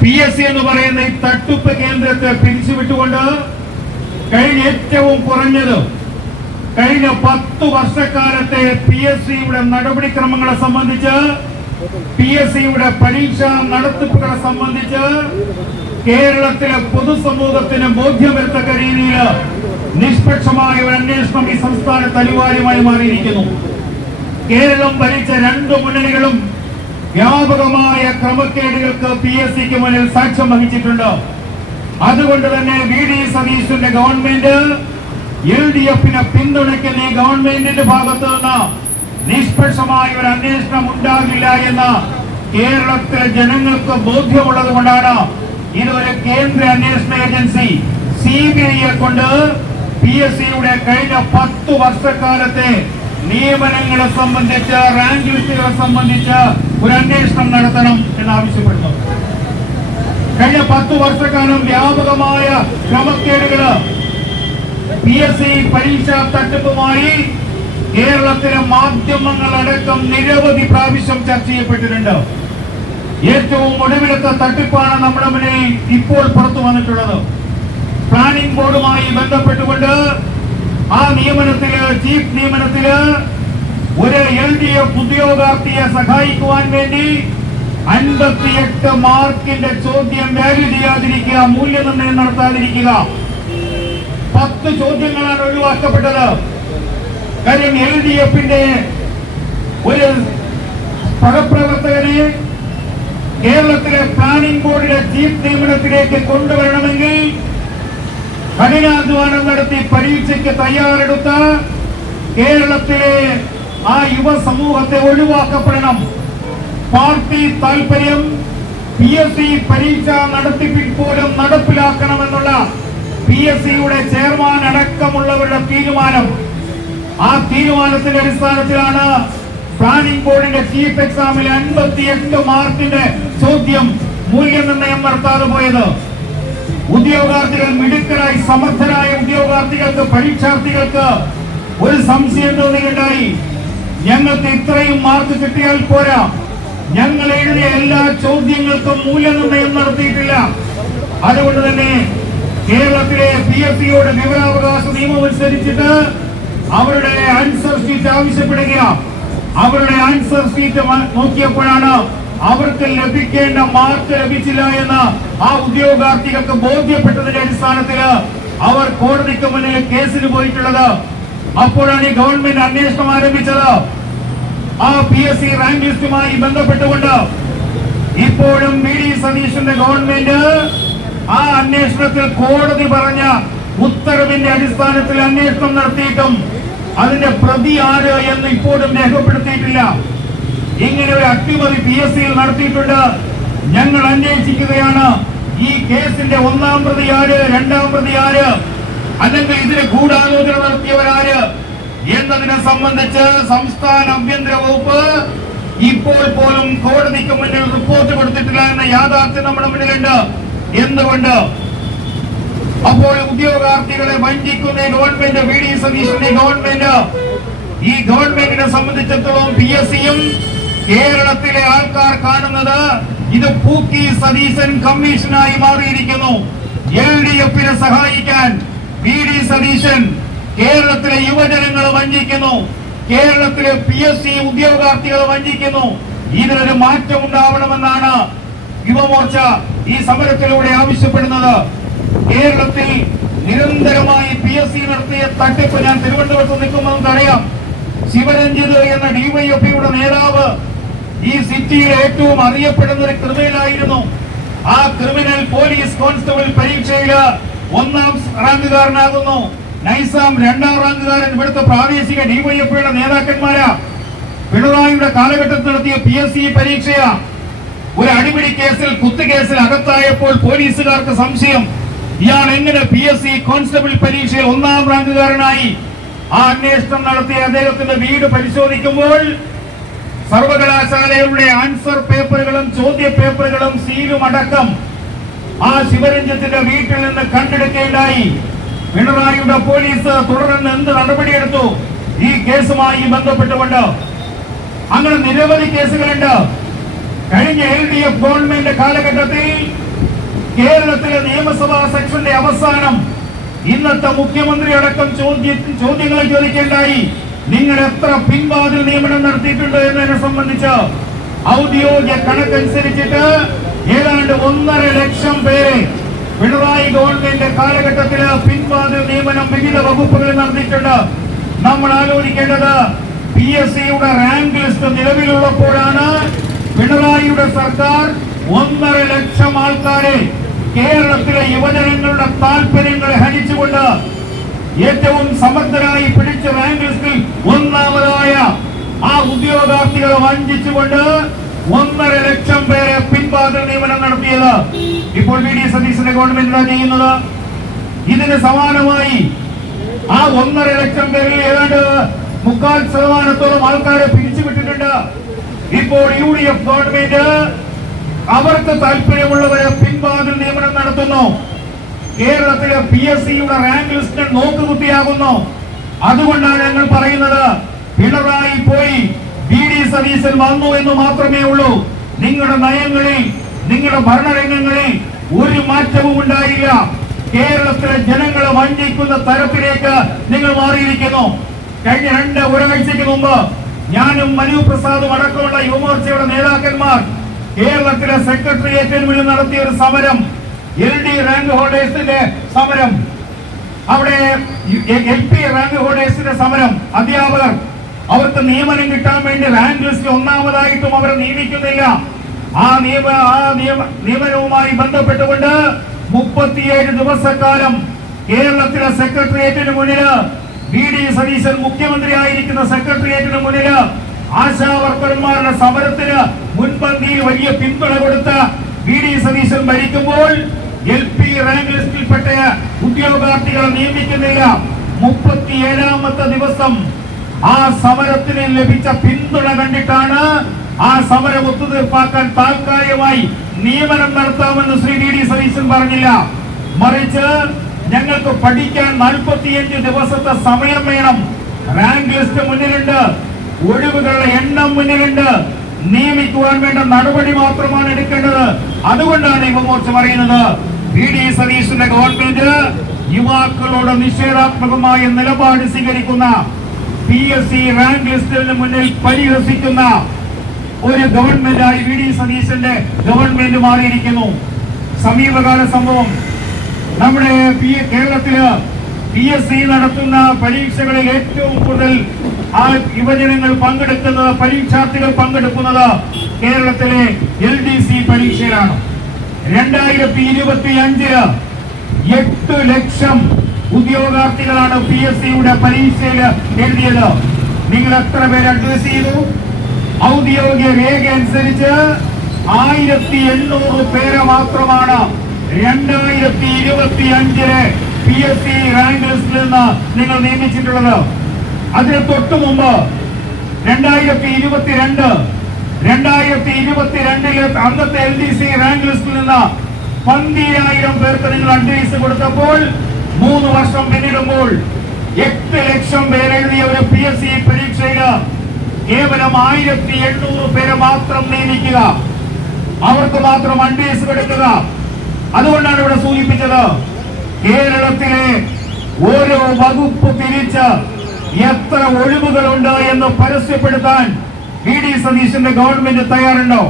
PSC എന്ന് പറയുന്ന ഈ തട്ടിപ്പ് കേന്ദ്രത്തെ പിരിച്ചുവിട്ടുകൊണ്ട് കഴിഞ്ഞ ഏറ്റവും കുറഞ്ഞത് കഴിഞ്ഞ 10 വർഷക്കാലത്തെ PSCയുടെ നടപടിക്രമങ്ങളെ സംബന്ധിച്ച്, PSCയുടെ പരീക്ഷാ നടത്തിപ്പുകളെ സംബന്ധിച്ച് കേരളത്തിലെ പൊതുസമൂഹത്തിന് ബോധ്യം വരുത്തക്ക രീതിയിൽ നിഷ്പക്ഷമായ ഒരു അന്വേഷണം ഈ സംസ്ഥാനത്ത് അനിവാര്യമായി മാറിയിരിക്കുന്നു. കേരളം ഭരിച്ച 2 മുന്നണികളും വ്യാപകമായ ക്രമക്കേടുകൾക്ക് PSCക്ക് മുന്നിൽ സാക്ഷ്യം വഹിച്ചിട്ടുണ്ട്. അതുകൊണ്ട് തന്നെ VD സതീശന്റെ ഗവൺമെന്റ് LDFിനെ പിന്തുണയ്ക്കുന്ന ഈ ഗവൺമെന്റിന്റെ ഭാഗത്ത് നിന്ന് നിഷ്പക്ഷമായ ഒരു അന്വേഷണം ഉണ്ടാകില്ല എന്ന് കേരളത്തിലെ ജനങ്ങൾക്ക് ബോധ്യമുള്ളത് കൊണ്ടാണ് ഇതൊരു കേന്ദ്ര അന്വേഷണ ഏജൻസി CBIയെ കൊണ്ട് PSCയുടെ കഴിഞ്ഞ 10 വർഷക്കാലത്തെ നിയമനങ്ങളെ സംബന്ധിച്ച്, റാങ്ക് ലിസ്റ്റുകളെ സംബന്ധിച്ച് ഒരു അന്വേഷണം നടത്തണം എന്നാവശ്യപ്പെടുന്നു. കഴിഞ്ഞ 10 വർഷക്കാലം വ്യാപകമായ ക്രമക്കേടുകള് PSC പരീക്ഷാ തട്ടിപ്പുമായി കേരളത്തിലെ മാധ്യമങ്ങളടക്കം നിരവധി പ്രാവശ്യം ചർച്ച ചെയ്യപ്പെട്ടിട്ടുണ്ട്. ഏറ്റവും ഒടുവിലത്തെ തട്ടിപ്പാണ് നമ്മുടെ മുന്നിൽ ഇപ്പോൾ പുറത്തു വന്നിട്ടുള്ളത്. പ്ലാനിംഗ് ബോർഡുമായി ബന്ധപ്പെട്ടുകൊണ്ട് ആ നിയമനത്തില്, ചീഫ് നിയമനത്തില് ഒരു LDF ഉദ്യോഗാർത്ഥിയെ സഹായിക്കുവാൻ വേണ്ടി 58 മാർക്കിന്റെ ചോദ്യം വാല്യൂ ചെയ്യാതിരിക്കുക, മൂല്യനിർണ്ണയം നടത്താതിരിക്കുക, 10 ചോദ്യങ്ങളാണ് ഒഴിവാക്കപ്പെട്ടത്. കാര്യം LDFന്റെ ഒരു സഹപ്രവർത്തകനെ കേരളത്തിലെ പ്ലാനിംഗ് ബോർഡിലെ ചീഫ് നിയമനത്തിലേക്ക് കൊണ്ടുവരണമെങ്കിൽ കഠിനാധ്വാനം നടത്തി പരീക്ഷയ്ക്ക് തയ്യാറെടുത്ത കേരളത്തിലെ ആ യുവ സമൂഹത്തെ ഒഴിവാക്കപ്പെടണം. പാർട്ടി താൽപര്യം PSC പരീക്ഷ നടത്തിപ്പിൽ പോലും നടപ്പിലാക്കണമെന്നുള്ള PSCയുടെ ചെയർമാൻ അടക്കമുള്ളവരുടെ തീരുമാനം. ആ തീരുമാനത്തിന്റെ അടിസ്ഥാനത്തിലാണ് പ്ലാനിംഗ് ബോർഡിന്റെ ചീഫ് എക്സാമിൽ 58 മാർക്കിന്റെ ചോദ്യം മൂല്യനിർണ്ണയം നടത്താതെ പോയത്. ഉദ്യോഗാർത്ഥികൾ മിടുക്കരായി, സമർത്ഥരായ ഉദ്യോഗാർത്ഥികൾക്ക്, പരീക്ഷാർത്ഥികൾക്ക് ഒരു സംശയം തോന്നുകയുണ്ടായി. ഞങ്ങൾക്ക് ഇത്രയും മാർക്ക് കിട്ടിയാൽ പോരാ, ഞങ്ങൾ എഴുതിയ എല്ലാ ചോദ്യങ്ങൾക്കും മൂല്യനിർണ്ണയം നടത്തിയിട്ടില്ല. അതുകൊണ്ട് തന്നെ കേരളത്തിലെ PSCയോട് വിവരാവകാശ നിയമം അനുസരിച്ചിട്ട് അവരുടെ ആൻസർ ഷീറ്റ് ആവശ്യപ്പെടുക. അവരുടെ ആൻസർ ഷീറ്റ് നോക്കിയപ്പോഴാണ് അവർക്ക് ലഭിക്കേണ്ട മാർക്ക് ലഭിച്ചില്ല എന്ന് ആ ഉദ്യോഗാർത്ഥികൾക്ക് ബോധ്യപ്പെട്ടതിന്റെ അടിസ്ഥാനത്തിൽ അവർ കോടതിക്ക് മുന്നിൽ കേസിന് പോയിട്ടുള്ളത്. അപ്പോഴാണ് ഈ ഗവൺമെന്റ് അന്വേഷണം ആരംഭിച്ചത്. ആ PSC റാങ്ക് ലിസ്റ്റുമായി ബന്ധപ്പെട്ടുകൊണ്ട് ഇപ്പോഴും VD സതീശന്റെ ഗവൺമെന്റ് ആ അന്വേഷണത്തിൽ കോടതി പറഞ്ഞ ഉത്തരവിന്റെ അടിസ്ഥാനത്തിൽ അന്വേഷണം നടത്തിയിട്ടും അതിന്റെ പ്രതി ആര് എന്ന് ഇപ്പോഴും രേഖപ്പെടുത്തിയിട്ടില്ല. ഇങ്ങനെ ഒരു അട്ടിമറി PSCയിൽ നടത്തിയിട്ടുണ്ട്. ഞങ്ങൾ അന്വേഷിക്കുകയാണ്. ഈ കേസിന്റെ 1-ാം പ്രതി ആര്, 2-ാം പ്രതി ആര്, അല്ലെങ്കിൽ ഇതിന് ഗൂഢാലോചന നടത്തിയവരാര് എന്നതിനെ സംബന്ധിച്ച് സംസ്ഥാന ആഭ്യന്തര വകുപ്പ് ഇപ്പോൾ പോലും കോടതിക്ക് മുന്നിൽ റിപ്പോർട്ട് കൊടുത്തിട്ടില്ല എന്ന യാഥാർത്ഥ്യം നമ്മുടെ മുന്നിലുണ്ട്. എന്തുകൊണ്ട്? അപ്പോൾ ഉദ്യോഗാർത്ഥികളെ വഞ്ചിക്കുന്ന ഗവൺമെന്റ്, VD സതീശന്റെ ഗവൺമെന്റ്, ഈ ഗവൺമെന്റിനെ സംബന്ധിച്ചിടത്തോളം PSCയും കേരളത്തിലെ ആൾക്കാർ കാണുന്നത് ഇത് പൂക്കി സതീശൻ കമ്മീഷനായി മാറിയിരിക്കുന്നു. LDFിനെ സഹായിക്കാൻ VD സതീശൻ കേരളത്തിലെ യുവജനങ്ങളെ വഞ്ചിക്കുന്നു, കേരളത്തിലെ PSC ഉദ്യോഗാർത്ഥികളെ വഞ്ചിക്കുന്നു. ഇതിനൊരു മാറ്റം ഉണ്ടാവണമെന്നാണ് യുവമോർച്ച ഈ സമരത്തിലൂടെ ആവശ്യപ്പെടുന്നത്. കേരളത്തിൽ നിരന്തരമായി PSC നടത്തിയ തട്ടിപ്പ്, ഞാൻ തിരുവനന്തപുരത്ത് നിൽക്കുമ്പോൾ നമുക്കറിയാം, ശിവരഞ്ജിത്ത് എന്ന DYFയുടെ നേതാവ് ഈ സിറ്റിയിൽ ഏറ്റവും അറിയപ്പെടുന്ന ഒരു ക്രിമിനലായിരുന്നു. ആ ക്രിമിനൽ പോലീസ് കോൺസ്റ്റബിൾ പരീക്ഷയിൽ 1-ാം റാങ്കുകാരനാകുന്നു. നൈസാം 2-ാം റാങ്കുകാരൻ. ഇവിടുത്തെ പ്രാദേശിക DYFയുടെ നേതാക്കന്മാരാ. പിണറായിയുടെ കാലഘട്ടത്തിൽ നടത്തിയ PSC പരീക്ഷയാ. ഒരു അടിപിടി കേസിൽ, കുത്തുകേസിൽ അകത്തായപ്പോൾ പോലീസുകാർക്ക് സംശയം, ഇയാൾ എങ്ങനെ PSC കോൺസ്റ്റബിൾ പരീക്ഷയിൽ 1-ാം റാങ്കുകാരനായി? ആ അന്വേഷണം നടത്തിയ അദ്ദേഹത്തിന്റെ വീട് പരിശോധിക്കുമ്പോൾ സർവകലാശാലയുടെ ആൻസർ പേപ്പറുകളും ചോദ്യ പേപ്പറുകളും സീലും അടക്കം ആ ശിവരഞ്ജിത്തിന്റെ വീട്ടിൽ നിന്ന് കണ്ടെടുക്കുകയുണ്ടായി. പിണറായിയുടെ പോലീസ് തുടർന്ന് എന്ത് നടപടിയെടുത്തു ഈ കേസുമായി ബന്ധപ്പെട്ടുകൊണ്ട്? അങ്ങനെ നിരവധി കേസുകളുണ്ട്. കഴിഞ്ഞ LDF ഗവൺമെന്റ് കാലഘട്ടത്തിൽ കേരളത്തിലെ നിയമസഭാ സെക്ഷന്റെ അവസാനം ഇന്നത്തെ മുഖ്യമന്ത്രി അടക്കം ചോദ്യങ്ങൾ ചോദിക്കേണ്ടായി. നിങ്ങൾ എത്ര പിൻവാതിൽ നിയമനം നടത്തിയിട്ടുണ്ട് എന്നതിനെ സംബന്ധിച്ച് ഔദ്യോഗിക കണക്കനുസരിച്ചിട്ട് ഏതാണ്ട് 1.5 ലക്ഷം പേരെ പിണറായി ഗവൺമെന്റ് കാലഘട്ടത്തിൽ പിൻവാതിൽ നിയമനം വിവിധ വകുപ്പുകളിൽ നടത്തിയിട്ടുണ്ട്. നമ്മൾ ആലോചിക്കേണ്ടത് PSCയുടെ റാങ്ക് ലിസ്റ്റ് നിലവിലുള്ളപ്പോഴാണ് പിണറായിയുടെ സർക്കാർ 1.5 ലക്ഷം ആൾക്കാരെ കേരളത്തിലെ യുവജനങ്ങളുടെ താല്പര്യങ്ങളെ ഹനിച്ചുകൊണ്ട് ഏറ്റവും സമർത്ഥരായി പിടിച്ച റാങ്ക് ലിസ്റ്റിൽ ഒന്നാമതായ ആ ഉദ്യോഗാർത്ഥികളെ വഞ്ചിച്ചുകൊണ്ട് 1.5 ലക്ഷം പേരെ പിൻവാതിൽ നിയമനം നടത്തിയത് ഇപ്പോൾ VD സതീശന്റെ ഗവൺമെന്റ് ചെയ്യുന്നത്. ഇതിന് സമാനമായി ആ 1.5 ലക്ഷം പേരിൽ ഏതാണ്ട് 3/4% ആൾക്കാരെ പിരിച്ചുവിട്ടിട്ടുണ്ട്. ഇപ്പോൾ UDF ഗവൺമെന്റ് അവർക്ക് താല്പര്യമുള്ളവരെ പിൻവാതിൽ നിയമനം നടത്തുന്നു. കേരളത്തിലെ PSCയുടെ റാങ്ക് ലിസ്റ്റ് നോക്കുകുത്തിയാകുന്നു. അതുകൊണ്ടാണ് ഞങ്ങൾ പറയുന്നത്, പിണറായി പോയി VD സതീശൻ വന്നു എന്ന് മാത്രമേ ഉള്ളൂ. നിങ്ങളുടെ നയങ്ങളിൽ, നിങ്ങളുടെ ഭരണരംഗങ്ങളിൽ ഒരു മാറ്റവും ഉണ്ടായില്ല. കേരളത്തിലെ ജനങ്ങളെ വഞ്ചിക്കുന്ന തരത്തിലേക്ക് നിങ്ങൾ മാറിയിരിക്കുന്നു. കഴിഞ്ഞ ഒരാഴ്ചയ്ക്ക് മുമ്പ് ഞാനും മനു പ്രസാദും അടക്കമുള്ള യുവമോർച്ചയുടെ നേതാക്കന്മാർ കേരളത്തിലെ സെക്രട്ടേറിയറ്റിന് മുന്നിൽ നടത്തിയ ഒരു സമരം, LD റാങ്ക് ഹോൾഡേഴ്സിന്റെ സമരം, അവിടെ LP റാങ്ക് ഹോൾഡേഴ്സിന്റെ സമരം, അധ്യാപകർ അവർക്ക് നിയമനം കിട്ടാൻ വേണ്ടി റാങ്ക് ലിസ്റ്റിൽ ഒന്നാമതായിട്ടും അവരെ നിയമിക്കുന്നില്ല. ആ നിയമനവുമായി ബന്ധപ്പെട്ടുകൊണ്ട് 37 ദിവസക്കാലം കേരളത്തിലെ സെക്രട്ടേറിയറ്റിന് മുന്നിൽ VD സതീശൻ മുഖ്യമന്ത്രി ആയിരിക്കുന്ന സെക്രട്ടേറിയറ്റിന് മുന്നിൽ ആശാവർക്കർമാരുടെ സമരത്തിന് മുൻപന്തിയിൽ വലിയ പിന്തുണ കൊടുത്ത VD സതീശൻ ഭരിക്കുമ്പോൾ LP റാങ്ക് ലിസ്റ്റിൽപ്പെട്ട ഉദ്യോഗാർത്ഥികളെ നിയമിക്കുന്നില്ല. 37ാമത്തെ ദിവസം ആ സമരത്തിന് ലഭിച്ച പിന്തുണ കണ്ടിട്ടാണ് ആ സമരം ഒത്തുതീർപ്പാക്കാൻ താൽക്കാലികമായി നിയമനം നടത്താമെന്ന് ശ്രീ VD സതീശൻ പറഞ്ഞില്ല. മറിച്ച് ഞങ്ങൾക്ക് പഠിക്കാൻ 45 ദിവസത്തെ സമയം വേണം. റാങ്ക് ലിസ്റ്റ് മുന്നിലുണ്ട്, ഒഴിവുകളുടെ എണ്ണം മുന്നിലുണ്ട്, നിയമിക്കുവാൻ വേണ്ട നടപടി മാത്രമാണ് എടുക്കേണ്ടത്. അതുകൊണ്ടാണ് യുവമോർച്ച പറയുന്നത്, VD സതീശന്റെ ഗവൺമെന്റ് യുവാക്കളോട് നിഷേധാത്മകമായ നിലപാട് സ്വീകരിക്കുന്ന, PSC റാങ്ക് ലിസ്റ്റിന് മുന്നിൽ പരിഹസിക്കുന്ന ഒരു ഗവൺമെന്റായി VD സതീശന്റെ ഗവൺമെന്റ് മാറിയിരിക്കുന്നു. സമീപകാല സംഭവം, നമ്മുടെ കേരളത്തില് PSC നടത്തുന്ന പരീക്ഷകളിൽ ഏറ്റവും കൂടുതൽ ആ യുവജനങ്ങൾ പങ്കെടുക്കുന്നത്, പരീക്ഷാർത്ഥികൾ പങ്കെടുക്കുന്നത് കേരളത്തിലെ LDC പരീക്ഷയിലാണ്. 2025 8 ലക്ഷം ഉദ്യോഗാർത്ഥികളാണ് PSCയുടെ പരീക്ഷയിൽ എഴുതിയത്. നിങ്ങൾ എത്ര പേര് അഡ്രസ് ചെയ്തു? ഔദ്യോഗിക രേഖ അനുസരിച്ച് 1800 പേരെ മാത്രമാണ് 2025 PSC റാങ്ക് ലിസ്റ്റിൽ നിന്ന് നിങ്ങൾ നിയമിച്ചിട്ടുള്ളത്. അതിന് തൊട്ടു മുമ്പ് 2022 അന്നത്തെ LDC റാങ്ക് ലിസ്റ്റിൽ നിന്ന് 12,000 പേർക്ക് നിങ്ങൾ അഡ്വൈസ് കൊടുത്തപ്പോൾ 3 വർഷം പിന്നിടുമ്പോൾ 8 ലക്ഷം പേരെഴുതിയ ഒരു PSC പരീക്ഷയിൽ കേവലം 1800 പേരെ മാത്രം നിയമിക്കുക, അവർക്ക് മാത്രം അഡ്വൈസ് കൊടുക്കുക. അതുകൊണ്ടാണ് ഇവിടെ സൂചിപ്പിച്ചത്, കേരളത്തിലെ ഓരോ വകുപ്പ് തിരിച്ച് എത്ര ഒഴിവുകളുണ്ട് എന്ന് പരസ്യപ്പെടുത്താൻ VD സതീശന്റെ ഗവൺമെന്റ് തയ്യാറുണ്ടോ?